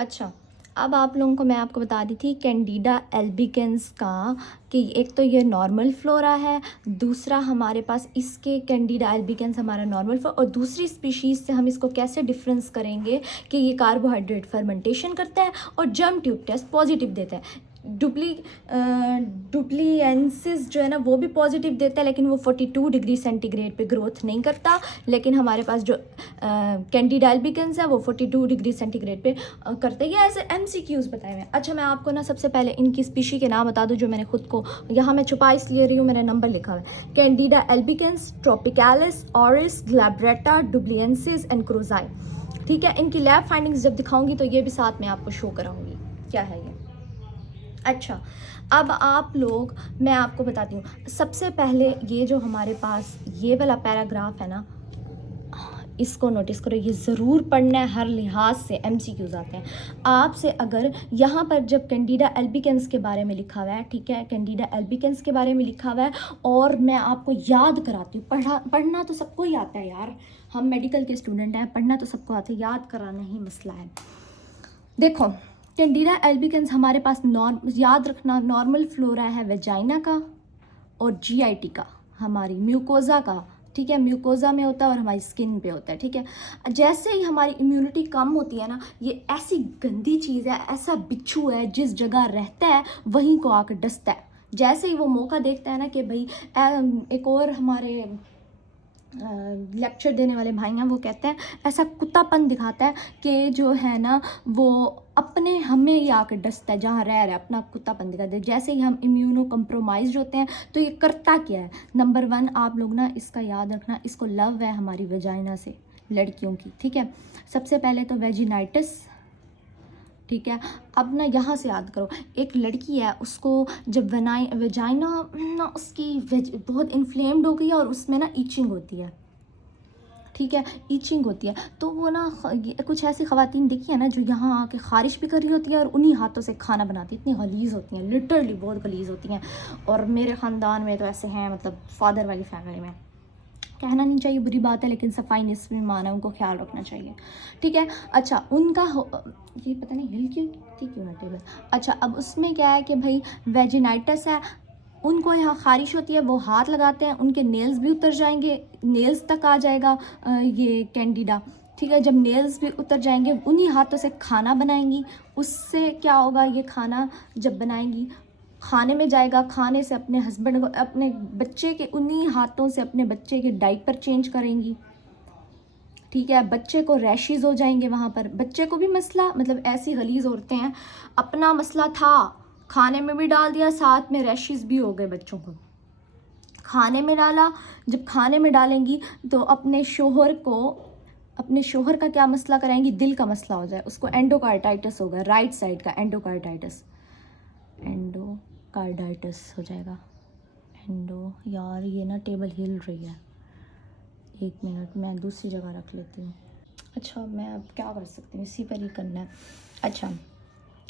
अच्छा, अब आप लोगों को मैं आपको बता दी थी कैंडिडा एल्बिकेंस का कि एक तो ये नॉर्मल फ्लोरा है, दूसरा हमारे पास इसके कैंडिडा एल्बिकेंस हमारा नॉर्मल फ्लोरा, और दूसरी स्पीशीज़ से हम इसको कैसे डिफरेंस करेंगे कि ये कार्बोहाइड्रेट फर्मेंटेशन करता है और जर्म ट्यूब टेस्ट पॉजिटिव देता है। डुप्लिएंसिस जो है ना वो भी पॉजिटिव देता है, लेकिन वो 42 डिग्री सेंटीग्रेड पे ग्रोथ नहीं करता। लेकिन हमारे पास जो कैंडिडा एल्बिकेंस है वो 42 डिग्री सेंटीग्रेड पे करते हैं। ये ऐसे MCQs बताए हुए हैं। अच्छा, मैं आपको ना सबसे पहले इनकी स्पीशी के नाम बता दूं जो मैंने खुद को यहाँ मैं छुपा इसलिए रही हूँ, मेरा नंबर लिखा हुआ है। Candida albicans, tropicalis, auris, glabrata, dubliniensis and krusei. ठीक है, इनकी लैब फाइंडिंग्स जब दिखाऊंगी तो ये भी साथ में आपको शो कराऊंगी क्या है ये। अच्छा, अब आप लोग, मैं आपको बताती हूँ सबसे पहले ये जो हमारे पास ये वाला पैराग्राफ है ना, इसको नोटिस करो, ये ज़रूर पढ़ना है, हर लिहाज से MCQs आते हैं आपसे। अगर यहाँ पर जब कैंडिडा एल्बिकेंस के बारे में लिखा हुआ है, ठीक है, कैंडिडा एल्बिकेंस के बारे में लिखा हुआ है, और मैं आपको याद कराती हूँ, पढ़ना तो सबको ही आता है यार, हम मेडिकल के स्टूडेंट हैं, पढ़ना तो सबको आता है, याद कराना ही मसला है। देखो, कैंडिडा एल्बिकेंस हमारे पास याद रखना नॉर्मल फ्लोरा है वेजाइना का और GIT का, हमारी म्यूकोजा का। ठीक है, म्यूकोजा में होता है और हमारी स्किन पे होता है। ठीक है, जैसे ही हमारी इम्यूनिटी कम होती है ना, ये ऐसी गंदी चीज़ है, ऐसा बिच्छू है, जिस जगह रहता है वहीं को आकर डसता है। जैसे ही वो मौका देखता है ना कि भाई एक और हमारे लेक्चर देने वाले भाई हैं, वो कहते हैं ऐसा कुत्तापन दिखाता है कि जो है ना वो अपने हमें ही आकर डसता है, जहाँ रह रहा है अपना कुत्तापन दिखाता है। जैसे ही हम इम्यूनो कम्प्रोमाइज होते हैं तो ये करता क्या है, नंबर 1 आप लोग ना इसका याद रखना, इसको लव है हमारी वेजाइना से, लड़कियों की। ठीक है, सबसे पहले तो वेजिनाइटिस। ठीक है, अब ना यहाँ से याद करो, एक लड़की है, उसको जब वेजाइना ना उसकी बहुत इन्फ्लेम्ड हो गई है और उसमें ना ईचिंग होती है। ठीक है, ईचिंग होती है, तो वो ना कुछ ऐसी ख़वातीन देखी है ना जो यहाँ आके ख़ारिश भी कर रही होती है और उन्हीं हाथों से खाना बनाती है। इतनी गलीज़ होती हैं, लिटरली बहुत गलीज़ होती हैं। और मेरे ख़ानदान में तो ऐसे हैं, मतलब फादर वाली फैमिली में, कहना नहीं चाहिए, बुरी बात है, लेकिन सफाई निस्फ़ ईमान है, उनको ख्याल रखना चाहिए। ठीक है, अच्छा उनका ये पता नहीं हिल क्यों थी क्यों ना टेबल। अच्छा, अब उसमें क्या है कि भाई वेजिनाइटिस है, उनको यहाँ ख़ारिश होती है, वो हाथ लगाते हैं, उनके नेल्स भी उतर जाएंगे, नेल्स तक आ जाएगा ये कैंडिडा। ठीक है, जब नेल्स भी उतर जाएंगे, उन्हीं हाथों से खाना बनाएंगी। उससे क्या होगा, ये खाना जब बनाएंगी खाने में जाएगा, खाने से अपने हस्बैंड को, अपने बच्चे के, उन्हीं हाथों से अपने बच्चे के डाइपर चेंज करेंगी। ठीक है, बच्चे को रैशेज़ हो जाएंगे वहाँ पर, बच्चे को भी मसला, मतलब ऐसी गलीज़ औरतें हैं, अपना मसला था, खाने में भी डाल दिया, साथ में रैशेज़ भी हो गए बच्चों को, खाने में डाला। जब खाने में डालेंगी तो अपने शोहर को, अपने शोहर का क्या मसला कराएंगी, दिल का मसला हो जाए, उसको एंडोकार्डाइटिस होगा, राइट साइड का एंडोकार्डाइटिस हो जाएगा। यार ये ना टेबल हिल रही है, 1 मिनट मैं दूसरी जगह रख लेती हूँ। अच्छा, मैं अब क्या कर सकती हूँ, इसी पर ही करना है। अच्छा,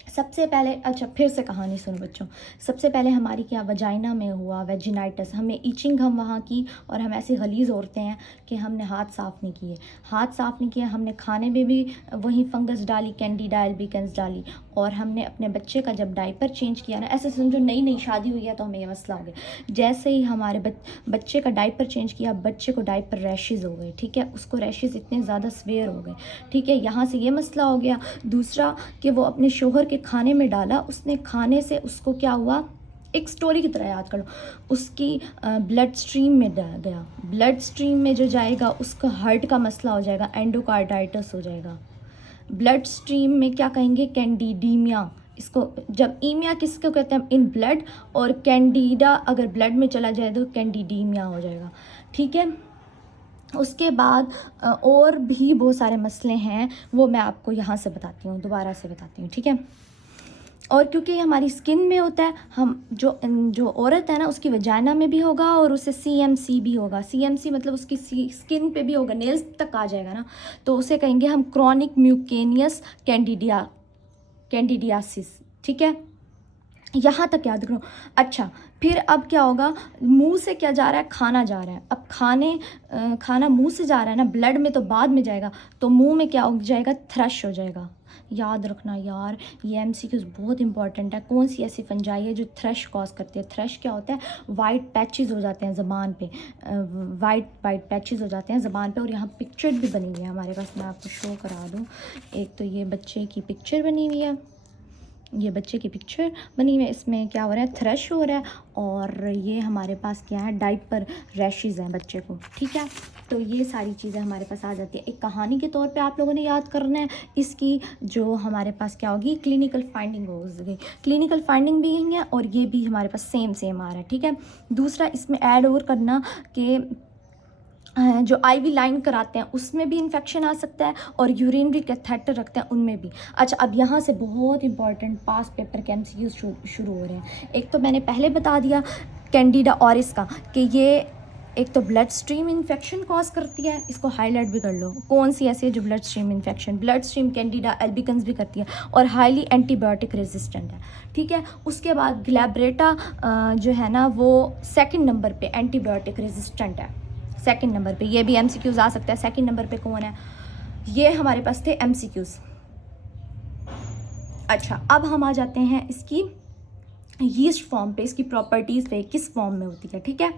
सबसे पहले, अच्छा फिर से कहानी सुनो बच्चों। सबसे पहले हमारी क्या वजाइना में हुआ वेजिनाइटिस, हमें ईचिंग हम वहाँ की, और हम ऐसी गलीज़ औरतें हैं कि हमने हाथ साफ़ नहीं किए, हमने खाने में भी वही फंगस डाली, कैंडिडा एल्बिकेंस डाली, और हमने अपने बच्चे का जब डाइपर चेंज किया ना, ऐसे समझो नई नई शादी हुई है तो हमें ये मसला हो गया। जैसे ही हमारे बच्चे का डाइपर चेंज किया, बच्चे को डाइपर रैशेज़ हो गए। ठीक है, उसको रैशेज़ इतने ज़्यादा सवेयर हो गए। ठीक है, यहाँ से ये मसला हो गया। दूसरा कि वो अपने शोहर के खाने में डाला, उसने खाने से उसको क्या हुआ, एक स्टोरी की तरह याद करो, उसकी ब्लड स्ट्रीम में गया, ब्लड स्ट्रीम में जो जाएगा उसका हार्ट का मसला हो जाएगा, एंडोकार्डाइटिस हो जाएगा। ब्लड स्ट्रीम में क्या कहेंगे, कैंडिडीमिया, इसको जब ईमिया किसको कहते हैं, इन ब्लड, और कैंडिडा अगर ब्लड में चला जाए तो कैंडिडीमिया हो जाएगा। ठीक है, उसके बाद और भी बहुत सारे मसले हैं, वो मैं आपको यहाँ से बताती हूँ, दोबारा से बताती हूँ। ठीक है, और क्योंकि हमारी स्किन में होता है, हम जो औरत है ना उसकी वजाइना में भी होगा और उसे CMC भी होगा। CMC मतलब उसकी स्किन पे भी होगा, नेल्स तक आ जाएगा ना, तो उसे कहेंगे हम क्रॉनिक म्यूकेनियस कैंडिडियासिस। ठीक है, यहाँ तक याद रखो। अच्छा, फिर अब क्या होगा, मुंह से क्या जा रहा है, खाना जा रहा है। अब खाना मुंह से जा रहा है ना, ब्लड में तो बाद में जाएगा, तो मुंह में क्या हो जाएगा, थ्रश हो जाएगा। याद रखना यार, ये एमसीक्यूज बहुत इंपॉर्टेंट है। कौन सी ऐसी फंजाई है जो थ्रश कॉज करती है? थ्रश क्या होता है? वाइट पैचेस हो जाते हैं ज़बान पे, वाइट वाइट पैचेस हो जाते हैं ज़बान पे। और यहाँ पिक्चर भी बनी हुई है हमारे पास, मैं आपको शो करा दूँ। एक तो ये बच्चे की पिक्चर बनी हुई है, ये बच्चे की पिक्चर बनी हुई है, इसमें क्या हो रहा है? थ्रश हो रहा है। और ये हमारे पास क्या है? डाइपर रैशेज़ हैं बच्चे को, ठीक है। तो ये सारी चीज़ें हमारे पास आ जाती है। एक कहानी के तौर पे आप लोगों ने याद करना है इसकी, जो हमारे पास क्या होगी? क्लिनिकल फाइंडिंग होगी। क्लिनिकल फाइंडिंग भी यही है और ये भी हमारे पास सेम आ रहा है, ठीक है। दूसरा इसमें ऐड और करना कि जो आईवी लाइन कराते हैं उसमें भी इन्फेक्शन आ सकता है, और यूरिनरी कैथेटर रखते हैं उनमें भी। अच्छा, अब यहाँ से बहुत इंपॉर्टेंट पास पेपर के एमसीक्यूज शुरू हो रहे हैं। एक तो मैंने पहले बता दिया कैंडिडा ऑरिस का, कि ये एक तो ब्लड स्ट्रीम इन्फेक्शन कॉज करती है, इसको हाईलाइट भी कर लो। कौन सी ऐसी है जो blood stream infection? Blood stream Candida albicans भी करती है और हाईली एंटीबायोटिक रेजिस्टेंट है, ठीक है। उसके बाद ग्लैब्रेटा जो है ना वो सेकंड नंबर पे एंटीबायोटिक रेजिस्टेंट है, सेकंड नंबर पे। ये भी एमसीक्यूज आ सकता है। सेकंड नंबर पे कौन है? ये हमारे पास थे एमसीक्यूज। अच्छा, अब हम आ जाते हैं इसकी यीस्ट फॉर्म पे, इसकी प्रॉपर्टीज़ पे, किस फॉर्म में होती है, ठीक है।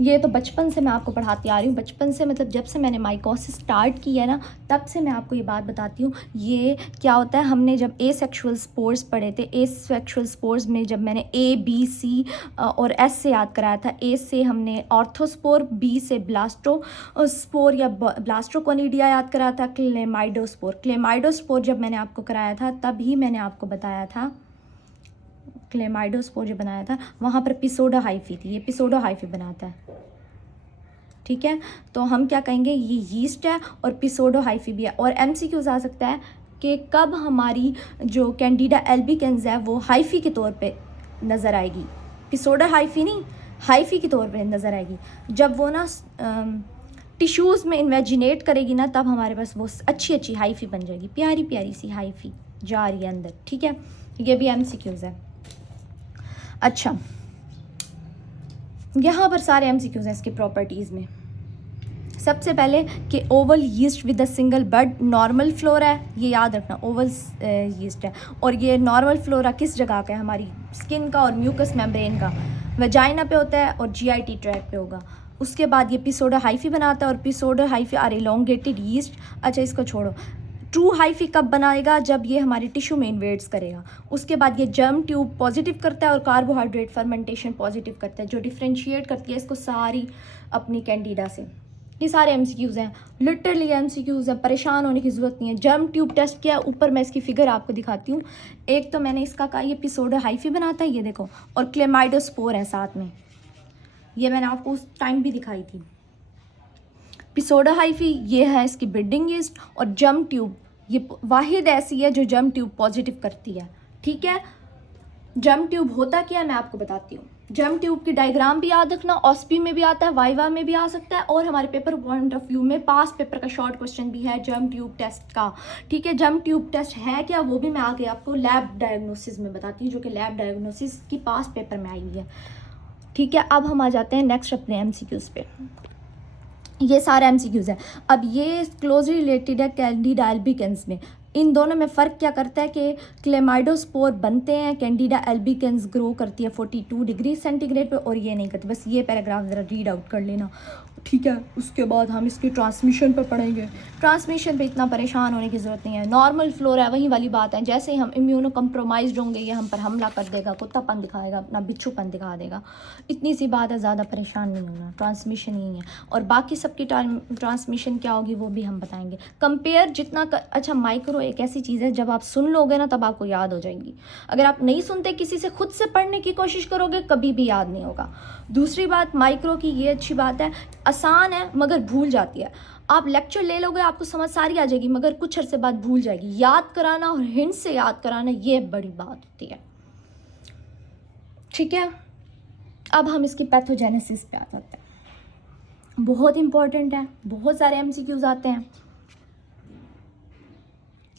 ये तो बचपन से मैं आपको पढ़ाती आ रही हूँ, बचपन से मतलब जब से मैंने माइकोसिस स्टार्ट की है ना, तब से मैं आपको ये बात बताती हूँ। ये क्या होता है? हमने जब एसेक्सुअल स्पोर्स पढ़े थे, एसेक्सुअल स्पोर्स में जब मैंने ए बी सी और एस से याद कराया था। ए से हमने ऑर्थोस्पोर, बी से ब्लास्टो स्पोर या ब्लास्ट्रोकोनिडिया याद कराया था, क्लेमाइडोस्पोर। क्लेमाइडोस्पोर जब मैंने आपको कराया था तभी मैंने आपको बताया था, क्लेमाइडोस्पोर जो बनाया था वहाँ पर पिसोडो हाइफी थी, ये पिसोडो हाइफी बनाता है, ठीक है। तो हम क्या कहेंगे? ये यीस्ट है और पिसोडो हाइफी भी है। और एमसीक्यूज आ सकता है कि कब हमारी जो कैंडिडा एल्बिकेंस है वो हाइफी के तौर पे नज़र आएगी, पिसोडो हाइफी नहीं, हाइफी के तौर पे नज़र आएगी। जब वो ना टिश्यूज़ में इन्वेजिनेट करेगी ना, तब हमारे पास वो अच्छी अच्छी हाइफी बन जाएगी, प्यारी प्यारी सी हाइफी जा रही है अंदर, ठीक है। ये भी एमसीक्यूज है। अच्छा, यहाँ पर सारे एमसीक्यूज हैं इसकी प्रॉपर्टीज़ में। सबसे पहले कि oval yeast with a single bud, normal flora है, ये याद रखना, ओवल यीस्ट है। और ये नॉर्मल फ्लोरा किस जगह का है? हमारी स्किन का और म्यूकस मेम्ब्रेन का, वेजाइना पे होता है और जीआईटी ट्रैक पे होगा। उसके बाद ये पिसोडो हाइफी बनाता है और पिसोडो हाइफी आर एलोंगेटेड यीस्ट। अच्छा, इसको छोड़ो। ट्रू हाइफी कब बनाएगा? जब ये हमारे टिश्यू में इन्वेड्स करेगा। उसके बाद ये जर्म ट्यूब पॉजिटिव करता है और कार्बोहाइड्रेट फर्मेंटेशन पॉजिटिव करता है, जो डिफ्रेंशिएट करती है इसको सारी अपनी कैंडिडा से। ये सारे एमसीक्यूज़ हैं, लिटरली एमसीक्यूज़ हैं, परेशान होने की ज़रूरत नहीं है। जर्म ट्यूब टेस्ट किया, ऊपर मैं इसकी फिगर आपको दिखाती हूँ। एक तो मैंने इसका कहा ये पिसोडो हाइफी बनाता है, ये देखो, और क्लेमाइडोस्पोर है साथ में, ये मैंने आपको उस टाइम भी दिखाई थी। पिसोडो हाइफी ये है इसकी ब्रीडिंग यीस्ट, और जर्म ट्यूब ये वाहिद ऐसी है जो जर्म ट्यूब पॉजिटिव करती है, ठीक है। जर्म ट्यूब होता क्या है मैं आपको बताती हूँ। जर्म ट्यूब की डायग्राम भी याद रखना, ऑस्पी में भी आता है, वाइवा में भी आ सकता है, और हमारे पेपर पॉइंट ऑफ व्यू में पास पेपर का शॉर्ट क्वेश्चन भी है जर्म ट्यूब टेस्ट का, ठीक है। जर्म ट्यूब टेस्ट है क्या, वो भी मैं आगे आपको लैब डायग्नोसिस में बताती हूँ, जो कि लैब डायग्नोसिस की पास पेपर में आई हुई है, ठीक है। अब हम आ जाते हैं नेक्स्ट अपने एमसीक्यूज पे। ये सारे एमसीक्यूज है। अब ये क्लोजली रिलेटेड है कैंडिडा एल्बिकेंस में। इन दोनों में फ़र्क क्या करता है कि क्लेमाइडोस्पोर बनते हैं, कैंडिडा एल्बिकेंस ग्रो करती है 42 डिग्री सेंटीग्रेड पे, और ये नहीं करती। बस ये पैराग्राफ ज़रा रीड आउट कर लेना, ठीक है। उसके बाद हम इसकी ट्रांसमिशन पे पढ़ेंगे। ट्रांसमिशन पे इतना परेशान होने की ज़रूरत नहीं है, नॉर्मल फ्लोर है, वही वाली बात है। जैसे ही हम इम्यूनो कम्प्रोमाइज़ होंगे ये हम पर हमला कर देगा, कुत्तापन दिखाएगा, अपना बिच्छूपन दिखा देगा, इतनी सी बात है, ज़्यादा परेशान नहीं होना। ट्रांसमिशन ही है, और बाकी सबकी ट्रांसमिशन क्या होगी वो भी हम बताएंगे। कंपेयर जितना अच्छा, माइक्रो एक ऐसी चीज़ है जब आप सुन लोगे ना तब आपको याद हो जाएंगी। अगर आप नहीं सुनते, किसी से खुद से पढ़ने की कोशिश करोगे, कभी भी याद नहीं होगा। दूसरी बात माइक्रो की ये अच्छी बात है, आसान है मगर भूल जाती है। आप लेक्चर ले लोगे, आपको समझ सारी आ जाएगी, मगर कुछ अरसे बाद भूल जाएगी। याद कराना और हिंट से याद कराना, ये बड़ी बात होती है, ठीक है। अब हम इसकी पैथोजेनेसिस पे आ जाते हैं, बहुत इंपॉर्टेंट है, बहुत सारे एमसीक्यूज आते हैं।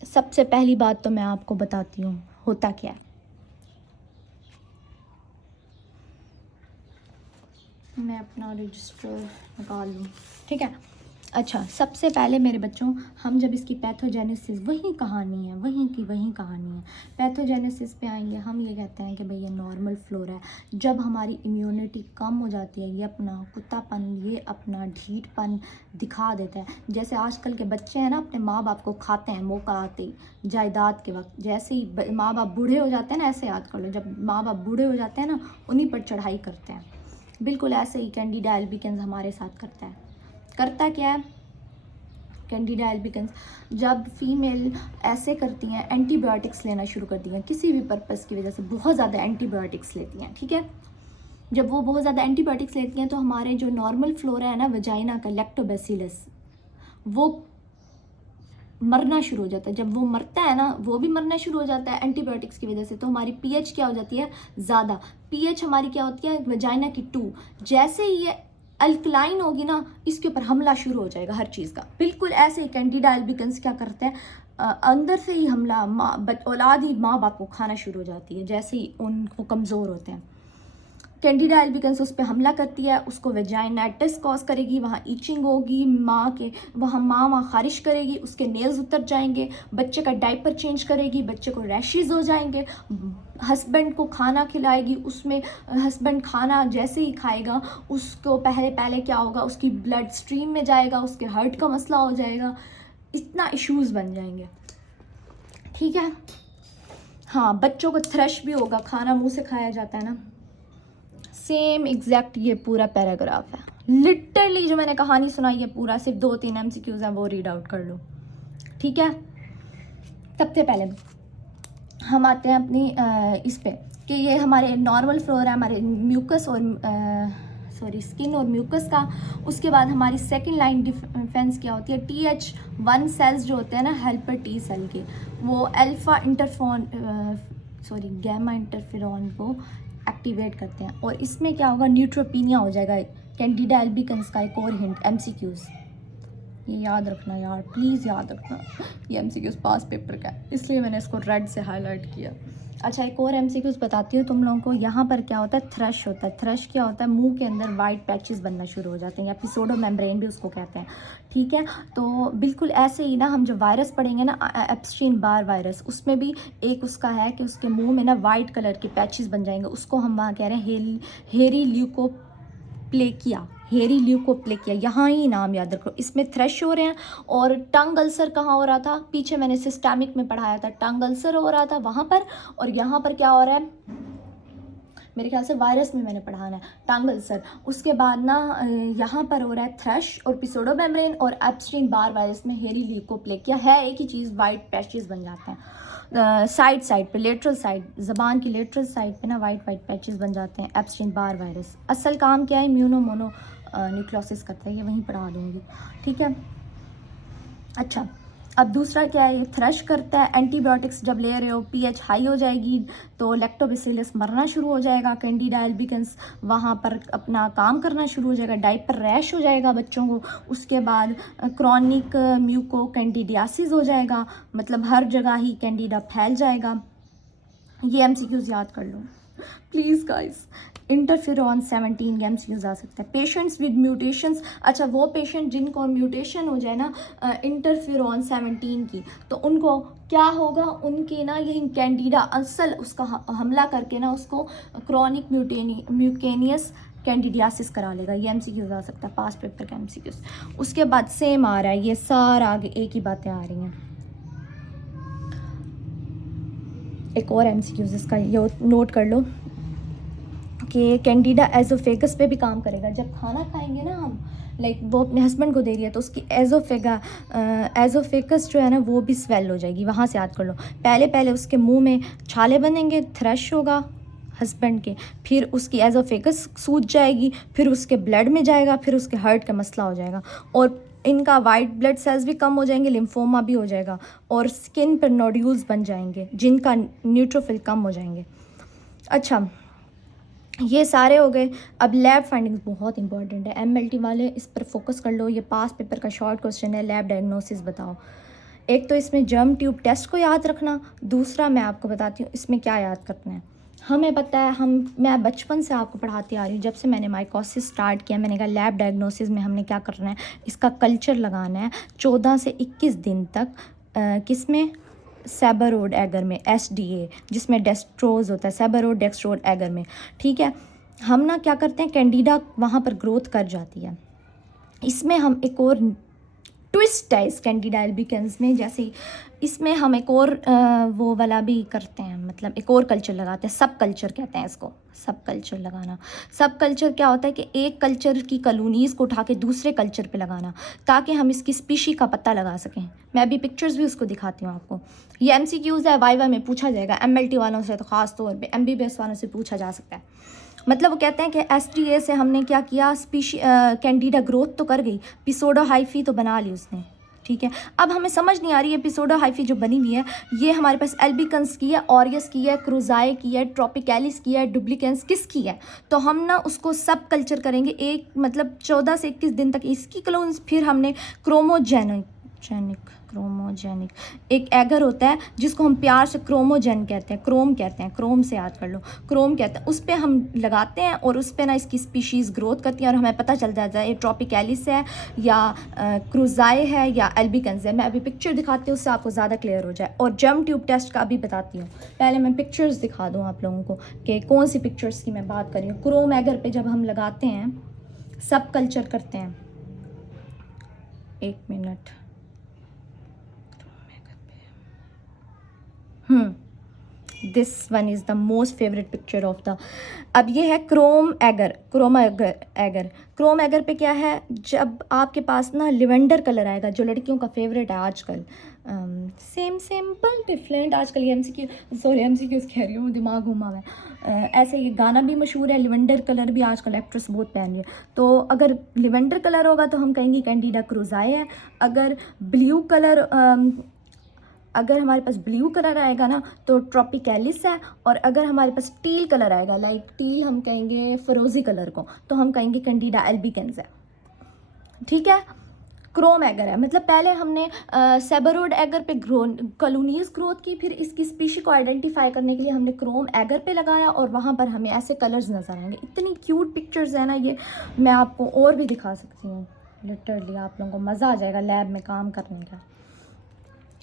सबसे पहली बात तो मैं आपको बताती हूँ होता क्या है। मैं अपना रजिस्टर निकाल लूँ, ठीक है। अच्छा, सबसे पहले मेरे बच्चों, हम जब इसकी पैथोजेनेसिस, वही कहानी है, वहीं की वही कहानी है, पैथोजेनेसिस पे आएंगे। हम ये कहते हैं कि भाई ये नॉर्मल फ्लोरा है। जब हमारी इम्यूनिटी कम हो जाती है, ये अपना कुत्तापन, ये अपना ढीठपन दिखा देता है। जैसे आजकल के बच्चे हैं ना, अपने माँ बाप को खाते हैं मौका आते ही, जायदाद के वक्त। जैसे ही माँ बाप बूढ़े हो जाते हैं ना, ऐसे याद कर लो, जब माँ बाप बूढ़े हो जाते हैं ना, उन्हीं पर चढ़ाई करते हैं। बिल्कुल ऐसे ही कैंडिडा एल्बिकेंस हमारे साथ करता है। करता क्या है कैंडिडा एल्बिकेंस? जब फीमेल ऐसे करती हैं, एंटीबायोटिक्स लेना शुरू कर दी हैं किसी भी पर्पस की वजह से, बहुत ज़्यादा एंटीबायोटिक्स लेती हैं, ठीक है। जब वो बहुत ज़्यादा एंटीबायोटिक्स लेती हैं तो हमारे जो नॉर्मल फ्लोरा है ना वजाइना का, लैक्टोबैसिलस, वो मरना शुरू हो जाता है। जब वो मरता है ना, वो भी मरना शुरू हो जाता है एंटीबायोटिक्स की वजह से। तो हमारी पीएच क्या हो जाती है? ज़्यादा। पीएच हमारी क्या होती है? वजाइना की 2। जैसे ही ये अल्कलाइन होगी ना, इसके ऊपर हमला शुरू हो जाएगा हर चीज़ का। बिल्कुल ऐसे ही कैंडिडा एल्बिकेंस क्या करते हैं, अंदर से ही हमला, औलाद ही माँ बाप को खाना शुरू हो जाती है जैसे ही उनको कमज़ोर होते हैं। कैंडिडा एल्बिकेंस उस पर हमला करती है, उसको वेजाइनाइटिस कॉज करेगी, वहाँ ईचिंग होगी, माँ खारिश करेगी, उसके नेल्स उतर जाएंगे, बच्चे का डायपर चेंज करेगी, बच्चे को रैशेज हो जाएंगे, हस्बैंड को खाना खिलाएगी, उसमें हस्बैंड खाना जैसे ही खाएगा उसको पहले क्या होगा, उसकी ब्लड स्ट्रीम में जाएगा, उसके हार्ट का मसला हो जाएगा, इतना इश्यूज़ बन जाएंगे, ठीक है। हाँ, बच्चों को थ्रश भी होगा, खाना मुँह से खाया जाता है ना। सेम एग्जैक्ट ये पूरा पैराग्राफ है, लिटरली जो मैंने कहानी सुनाई है पूरा, सिर्फ 2-3 MCQs हैं, वो रीड आउट कर लो, ठीक है। सबसे पहले हम आते हैं अपनी इस पे कि ये हमारे नॉर्मल फ्लोर है, हमारे म्यूकस और स्किन और म्यूकस का। उसके बाद हमारी सेकंड लाइन डिफेंस क्या होती है? TH1 सेल्स जो होते हैं ना, हेल्पर टी सेल के, वो गैमा इंटरफेरॉन को एक्टिवेट करते हैं। और इसमें क्या होगा? न्यूट्रोपीनिया हो जाएगा। कैंडिडा एल्बिकेंस का एक और हिंट, MCQs, ये याद रखना यार, प्लीज़ याद रखना, ये MCQs पास पेपर का है, इसलिए मैंने इसको रेड से हाईलाइट किया। अच्छा, एक और MCQs बताती हूँ तुम लोगों को। यहाँ पर क्या होता है? थ्रश होता है। थ्रश क्या होता है? मुंह के अंदर वाइट पैचेस बनना शुरू हो जाते हैं, या पिसोडो मेम्ब्रेन भी उसको कहते हैं, ठीक है। तो बिल्कुल ऐसे ही ना, हम जब वायरस पढ़ेंगे ना, एप्स्टीन बार वायरस, उसमें भी एक उसका है कि उसके मुंह में ना वाइट कलर के पैचेस बन जाएंगे, उसको हम वहाँ कह रहे हैं हेरी ल्यूकोप्लेकिया। यहाँ ही नाम याद रखो। इसमें थ्रश हो रहे हैं। और टंग अल्सर कहाँ हो रहा था? पीछे मैंने सिस्टेमिक में पढ़ाया था, टंग अल्सर हो रहा था वहाँ पर। और यहाँ पर क्या हो रहा है? मेरे ख्याल से वायरस में मैंने पढ़ाना है, टंग अल्सर। उसके बाद ना यहाँ पर हो रहा है थ्रश और पिसोडो मेम्ब्रेन, और एप्स्टीन बार वायरस में हेरी ल्यूकोप्लेकिया है, एक ही चीज़, वाइट पैचेस बन जाते हैं साइड पे, लेटरल साइड, ज़बान की लेटरल साइड पे ना वाइट पैचेस बन जाते हैं, एप्स्टीन बार वायरस। असल काम क्या है? इम्यूनो मोनो न्यूक्लियोसिस करता है, ये वहीं पढ़ा दूँगी, ठीक है। अच्छा, अब दूसरा क्या है? ये थ्रश करता है। एंटीबायोटिक्स जब ले रहे हो, पीएच हाई हो जाएगी तो लैक्टोबैसिलस मरना शुरू हो जाएगा, कैंडिडा एल्बिकेंस वहाँ पर अपना काम करना शुरू हो जाएगा, डायपर रैश हो जाएगा बच्चों को। उसके बाद क्रॉनिक म्यूको कैंडिडियासिस हो जाएगा, मतलब हर जगह ही कैंडिडा फैल जाएगा। ये MCQs याद कर लो प्लीज़ गाइस। इंटरफेरॉन 17 MCQs आ सकता है। पेशेंट्स विद म्यूटेशंस, अच्छा वो पेशेंट जिनको म्यूटेशन हो जाए ना इंटरफेरॉन 17 की, तो उनको क्या होगा? उनकी ना यही कैंडिडा असल उसका हमला करके ना उसको क्रॉनिक म्यूकेनियस कैंडिडियासिस करा लेगा। ये MCQs आ सकता है, पास पेपर का MCQs। उसके बाद सेम आ रहा है, ये सारा आगे एक ही बातें आ रही हैं। एक और MCQs इसका ये नोट कर लो कि कैंडिडा एजोफेगस पे भी काम करेगा। जब खाना खाएंगे ना हम, लाइक वो अपने हस्बैंड को दे रही है, तो उसकी एजोफेगस जो है ना, वो भी स्वेल हो जाएगी। वहाँ से याद कर लो, पहले उसके मुंह में छाले बनेंगे, थ्रश होगा हस्बैंड के, फिर उसकी एजोफेगस सूज जाएगी, फिर उसके ब्लड में जाएगा, फिर उसके हार्ट का मसला हो जाएगा, और इनका वाइट ब्लड सेल्स भी कम हो जाएंगे, लिम्फोमा भी हो जाएगा, और स्किन पर नोड्यूल्स बन जाएंगे जिनका न्यूट्रोफिल कम हो जाएंगे। अच्छा, ये सारे हो गए। अब लैब फाइंडिंग्स बहुत इंपॉर्टेंट है, MLT वाले इस पर फोकस कर लो। ये पास पेपर का शॉर्ट क्वेश्चन है, लैब डायग्नोसिस बताओ। एक तो इसमें जर्म ट्यूब टेस्ट को याद रखना, दूसरा मैं आपको बताती हूँ इसमें क्या याद करना है। हमें पता है, मैं बचपन से आपको पढ़ाती आ रही हूँ, जब से मैंने माइकोसिस स्टार्ट किया, मैंने कहा लैब डायग्नोसिस में हमने क्या करना है, इसका कल्चर लगाना है 14 से 21 दिन तक। किस में? सेबरोड एगर में, SDA, जिसमें डेस्ट्रोज होता है, सेबरोड डेक्सट्रोड एगर में। ठीक है, हम ना क्या करते हैं, कैंडिडा वहाँ पर ग्रोथ कर जाती है। इसमें हम एक और ट्विस्ट है इस कैंडिडा एल्बिकेंस में, जैसे इसमें हम एक और वो वाला भी करते हैं, मतलब एक और कल्चर लगाते हैं, सब कल्चर कहते हैं इसको, सब कल्चर लगाना। सब कल्चर क्या होता है कि एक कल्चर की कॉलोनीज़ को उठा के दूसरे कल्चर पे लगाना, ताकि हम इसकी स्पीशी का पता लगा सकें। मैं अभी पिक्चर्स भी उसको दिखाती हूँ आपको। ये MCQs है, वाइवा में पूछा जाएगा, MLT वालों से तो ख़ास तौर पर MBBS वालों से पूछा जा सकता है। मतलब वो कहते हैं कि SDA से हमने क्या किया, कैंडिडा ग्रोथ तो कर गई, पिसोडो हाइफी तो बना ली उसने। ठीक है, अब हमें समझ नहीं आ रही है पिसोडो हाइफी जो बनी हुई है ये हमारे पास एल्बिकन्स की है, ऑरियस की है, क्रूजाए की है, ट्रॉपिकैलिस की है, डुप्लिकेंस किसकी है। तो हम ना उसको सब कल्चर करेंगे एक, मतलब 14 से 21 दिन तक इसकी क्लोन्स। फिर हमने क्रोमोजेनिक एक एगर होता है जिसको हम प्यार से क्रोमोजेन कहते हैं, क्रोम कहते हैं, क्रोम से याद कर लो, क्रोम कहते हैं। उस पर हम लगाते हैं और उस पर ना इसकी स्पीशीज़ ग्रोथ करती है और हमें पता चल जाता है ये ट्रॉपिकैलिस है या क्रूजाए है या एल्बिकन्स है। मैं अभी पिक्चर दिखाती हूँ, उससे आपको ज़्यादा क्लियर हो जाए। और जर्म ट्यूब टेस्ट का भी बताती हूँ, पहले मैं पिक्चर्स दिखा दूँ आप लोगों को कि कौन सी पिक्चर्स की मैं बात कर रही हूँ। क्रोम एगर पे जब हम लगाते हैं, सब कल्चर करते हैं, 1 minute, this one is the most favourite picture of the. अब ये है क्रोम एगर पे क्या है, जब आपके पास ना लिवेंडर कलर आएगा, जो लड़कियों का फेवरेट है आजकल, सेम सिंपल डिफरेंट, आजकल ये MCQs कह रही हूँ, दिमाग घुमा हुआ है। ऐसे ये गाना भी मशहूर है, लिवेंडर कलर भी आजकल एक्ट्रेस बहुत पहन रही है। तो अगर लिवेंडर कलर होगा तो हम कहेंगे कैंडिडा क्रूजाए है। अगर हमारे पास ब्लू कलर आएगा ना तो ट्रॉपिकैलिस है, और अगर हमारे पास टील कलर आएगा, लाइक टील हम कहेंगे फिरोजी कलर को, तो हम कहेंगे कैंडिडा एल्बिकेंस है। ठीक है, क्रोम एगर है, मतलब पहले हमने सेबरोड एगर पे कॉलोनीज ग्रोथ की, फिर इसकी स्पीशी को आइडेंटिफाई करने के लिए हमने क्रोम एगर पे लगाया और वहाँ पर हमें ऐसे कलर्स नज़र आएंगे। इतनी क्यूट पिक्चर्स है ना ये, मैं आपको और भी दिखा सकती हूँ, लिटरली आप लोगों को मज़ा आ जाएगा लैब में काम करने का।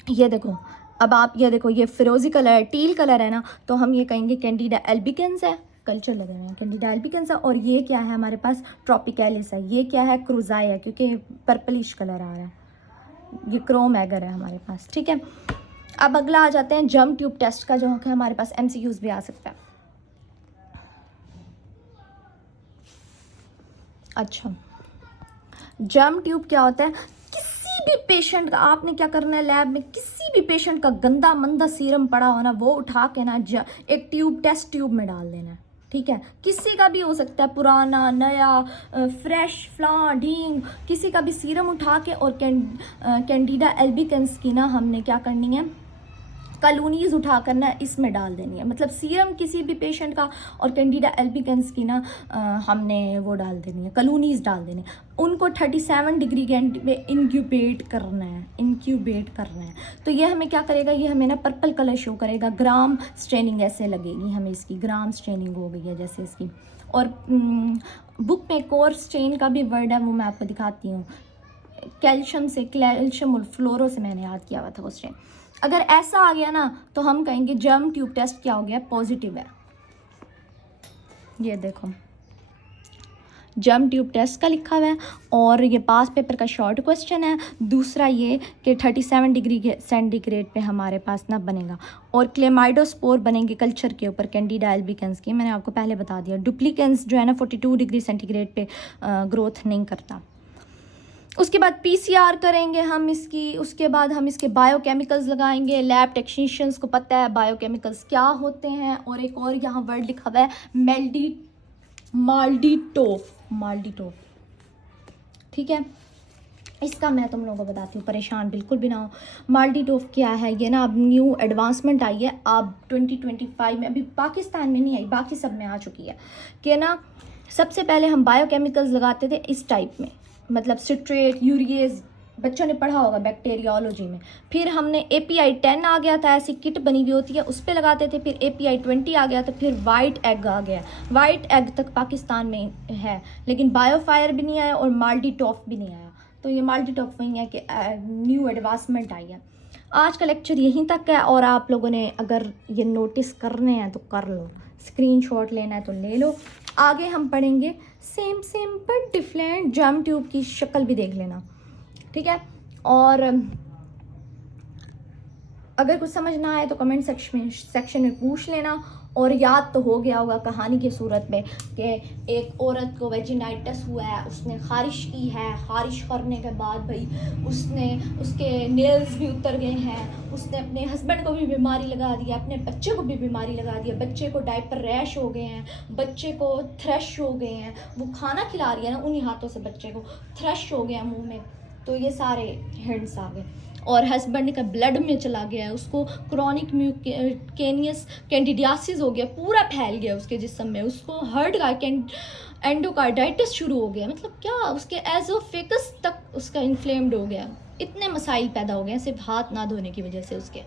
ये देखो, अब आप ये देखो, ये फिरोजी कलर है, टील कलर है ना, तो हम ये कहेंगे कैंडिडा एल्बिकेंस है, कल्चर लगे हुए हैं, कैंडिडा एल्बिकेंस है। और ये क्या है हमारे पास, ट्रॉपिकैलिस है। ये क्या है, क्रूजाए है, क्योंकि पर्पलिश कलर आ रहा है। ये क्रोम एगर है हमारे पास। ठीक है, अब अगला आ जाते हैं जर्म ट्यूब टेस्ट का, जो कि हमारे पास MCQs भी आ सकता है। अच्छा, जर्म ट्यूब क्या होता है, भी पेशेंट का आपने क्या करना है, लैब में किसी भी पेशेंट का गंदा मंदा सीरम पड़ा हो ना, वो उठा के ना एक टेस्ट ट्यूब में डाल देना है। ठीक है, किसी का भी हो सकता है, पुराना नया, फ्रेश फ्ला ढींग, किसी का भी सीरम उठा के, और कैंडिडा एल्बिकेंस की ना हमने क्या करनी है, कॉलोनीज उठा कर ना इसमें डाल देनी है। मतलब सीरम किसी भी पेशेंट का और कैंडिडा एल्बिकेंस की ना हमने वो डाल देनी है, कॉलोनीज डाल देनी है। उनको 37 डिग्री में इंक्यूबेट करना है। तो ये हमें क्या करेगा, ये हमें ना पर्पल कलर शो करेगा, ग्राम स्ट्रेनिंग ऐसे लगेगी हमें, इसकी ग्राम स्ट्रेनिंग हो गई है जैसे इसकी। और बुक में एक और स्ट्रेन का भी वर्ड है, वो मैं आपको दिखाती हूँ। कैल्शियम और फ्लोरो से मैंने याद किया हुआ था वो स्ट्रेन। अगर ऐसा आ गया ना तो हम कहेंगे जर्म ट्यूब टेस्ट क्या हो गया, पॉजिटिव है। ये देखो, जर्म ट्यूब टेस्ट का लिखा हुआ है, और ये पास पेपर का शॉर्ट क्वेश्चन है। दूसरा ये कि 37 डिग्री सेंटीग्रेड पे हमारे पास ना बनेगा, और क्लेमाइडोस्पोर बनेंगे कल्चर के ऊपर कैंडिडा एल्बिकेंस की। मैंने आपको पहले बता दिया। डुप्लिकेंस जो है ना 42 डिग्री सेंटीग्रेड पे ग्रोथ नहीं करता। उसके बाद PCR करेंगे हम इसकी, उसके बाद हम इसके बायोकेमिकल्स लगाएंगे। लैब टेक्नीशियंस को पता है बायोकेमिकल्स क्या होते हैं। और एक और यहाँ वर्ड लिखा हुआ है माल्डिटोफ। ठीक है, इसका मैं तुम लोगों को बताती हूँ, परेशान बिल्कुल भी ना हो। माल्डिटोफ क्या है, ये ना अब न्यू एडवांसमेंट आई है, अब 2025 में, अभी पाकिस्तान में नहीं आई, बाकी सब में आ चुकी है। कि ना सबसे पहले हम बायोकेमिकल्स लगाते थे इस टाइप में, मतलब सिट्रेट, यूरिएज, बच्चों ने पढ़ा होगा बैक्टीरियोलॉजी में। फिर हमने API 10 आ गया था, ऐसी किट बनी हुई होती है उस पर लगाते थे। फिर API 20 आ गया था, फिर वाइट एग आ गया। वाइट एग तक पाकिस्तान में है, लेकिन बायोफायर भी नहीं आया और माल्टी टॉप भी नहीं आया। तो ये माल्टी टॉप वही है कि न्यू एडवांसमेंट आई है। आज का लेक्चर यहीं तक है, और आप लोगों ने अगर ये नोटिस करने हैं तो कर लो, स्क्रीनशॉट लेना है तो ले लो। आगे हम पढ़ेंगे same same but different, germ tube की शक्ल भी देख लेना, ठीक है। और अगर कुछ समझ ना आए तो कमेंट सेक्शन में पूछ लेना। और याद तो हो गया होगा कहानी की सूरत में कि एक औरत को वेजिनाइटिस हुआ है, उसने खारिश की है। खारिश करने के बाद भाई उसके नेल्स भी उतर गए हैं, उसने अपने हस्बैंड को भी बीमारी लगा दिया, अपने बच्चे को भी बीमारी लगा दिया, बच्चे को डायपर रैश हो गए हैं, बच्चे को थ्रश हो गए हैं। वो खाना खिला रही है ना उन्हीं हाथों से, बच्चे को थ्रश हो गया मुंह में। तो ये सारे हिंट्स आ गए। और हस्बैंड का ब्लड में चला गया है, उसको क्रॉनिक म्यूकेनियस कैंडिडियासिस हो गया, पूरा फैल गया उसके जिस्म में। उसको हार्ट का एंडोकार्डाइटिस शुरू हो गया, मतलब क्या उसके एजोफेगस तक उसका इन्फ्लेम्ड हो गया। इतने मसाइल पैदा हो गए सिर्फ हाथ ना धोने की वजह से उसके।